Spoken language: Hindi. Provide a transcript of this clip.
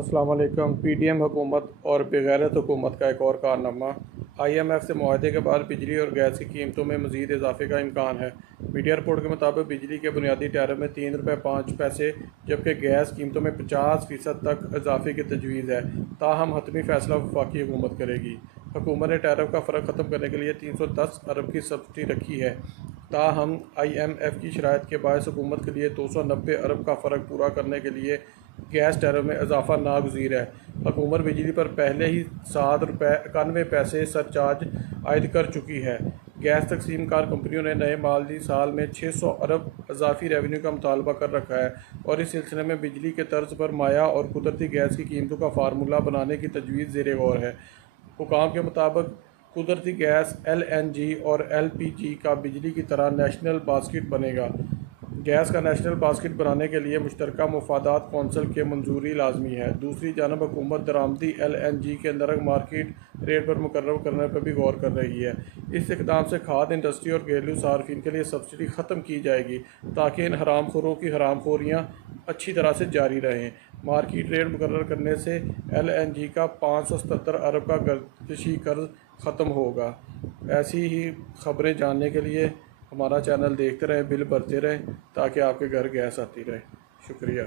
अस्सलाम वालेकुम। पीडीएम हुकूमत और बेगैरत हुकूमत का एक और कारनामा। आईएमएफ से मुआहदे के बाद बिजली और गैस की कीमतों में मज़ीद इजाफे का इम्कान है। मीडिया रिपोर्ट के मुताबिक बिजली के बुनियादी टैरिफ में ₹3.5 जबकि गैस कीमतों में 50% तक इजाफे की तजवीज़ है। ताहम हतमी फ़ैसला वफाकी हुकूमत करेगी। हुकूमत ने टैरिफ का फ़र्क ख़त्म करने के लिए 310 अरब की सब्सिडी रखी है। ताहम आईएमएफ की शराइत के बायस हुकूमत के लिए 290 अरब का फ़र्क पूरा करने के लिए गैस टैरिफ में इजाफा नागज़ीर है। हुकूमत बिजली पर पहले ही ₹7.91 सरचार्ज आयद कर चुकी है। गैस तकसीम कार कंपनियों ने नए माली साल में 600 अरब इजाफी रेवेन्यू का मुतालबा कर रखा है और इस सिलसिले में बिजली के तर्ज पर माया और कुदरती गैस की कीमतों का फार्मूला बनाने की तजवीज़ ज़ेर गौर है। हुकाम के मुताबिक कुदरती गैस LNG और LPG का बिजली की तरह नेशनल बास्केट बनेगा। गैस का नेशनल बास्केट बनाने के लिए मुश्तरका मुफादात कौंसिल की मंजूरी लाजमी है। दूसरी जानब हुकूमत दरामदी LNG के नरक मार्केट रेट पर मुकर्रर करने पर भी गौर कर रही है। इस इकदाम से खाद्य इंडस्ट्री और घरेलू सार्फिन के लिए सब्सिडी ख़त्म की जाएगी ताकि इन हरामखोरों की हरामखोरियाँ अच्छी तरह से जारी रहें। मार्केट रेट मुकर्रर करने से LNG का 577 अरब का गर्दिशी कर्ज ख़त्म होगा। ऐसी ही खबरें जानने के लिए हमारा चैनल देखते रहें, बिल भरते रहें ताकि आपके घर गैस आती रहे। शुक्रिया।